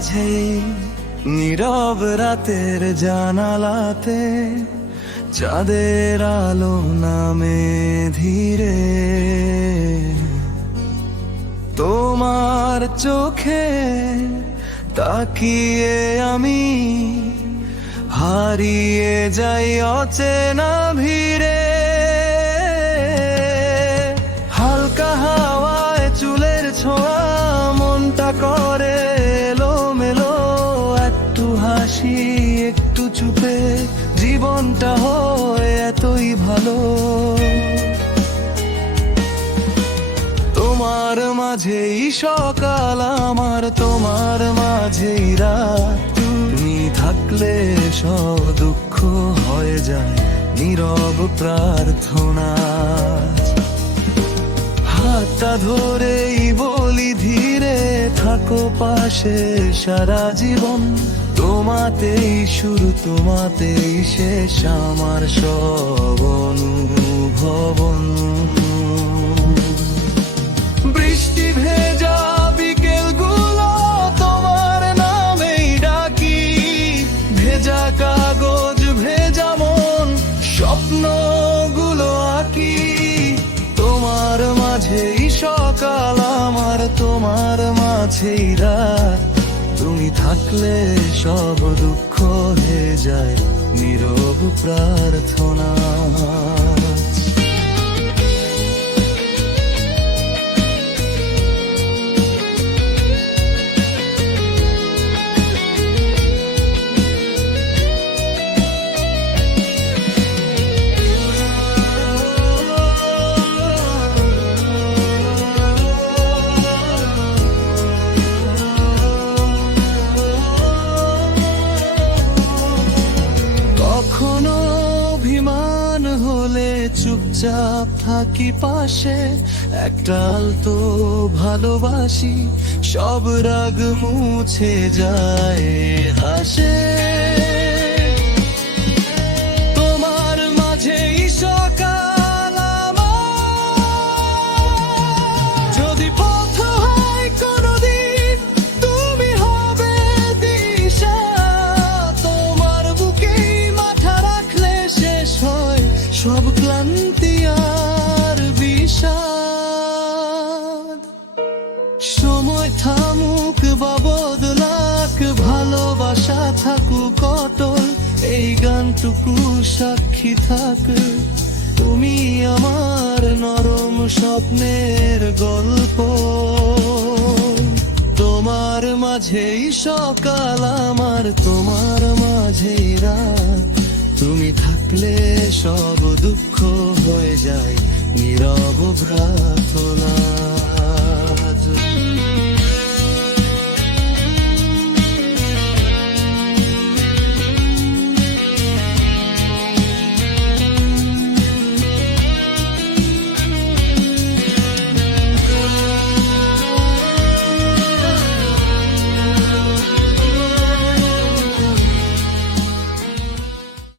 মাঝে নীরব রাতের জানালাতে চাঁদের আলো নামে ধীরে, তোমার চোখে তাকিয়ে আমি হারিয়ে যাই অচেনা ভিড়ে। হালকা হাওয়ায় চুলের ছোঁয়া মনটা করে এলোমেলো, একটু হাসি একটু চুপে জীবনটা হয় এতই ভালো। তোমার মাঝেই সকাল আমার, তোমার মাঝেই রাত, তুমি থাকলে সব দুঃখ হয়ে যায় নীরব প্রার্থনা। হাতটা ধরেই বলি ধীরে থাকো পাশে সারা জীবন, তোমাতেই শুরু তোমাতেই শেষ আমার সব অনুভবন। বৃষ্টি ভেজা বিকেলগুলো তোমার নামেই ডাকি, ভেজা কাগজ ভেজা মন স্বপ্নগুলো আঁকি। তোমার মাঝেই সকাল আমার, তোমার মাঝেই রাত, তুমি থাকলে সব দুঃখ হয়ে যায় নীরব প্রার্থনা। কখনো অভিমান হলে চুপচাপ থাকি পাশে, একটা আলতো ভালোবাসি সব রাগ মুছে যায় হাসে। তোমার মাঝেই সকাল আমার, যদি পথ হয় কোনদিন তুমি হবে দিশা। তোমার বুকেই মাথা রাখলে শেষ হয় সব ক্লান্তি আর বিষাদ। সময় থামুক বা বদলাক, ভালোবাসা থাকুক অটল, এই গানটুকু সাক্ষী থাক তুমি আমার নরম স্বপ্নের গল্প। তোমার মাঝেই সকাল আমার, তোমার মাঝেই রাত, তুমি থাকলে সব দুঃখ হয়ে যায় নীরব প্রার্থনা।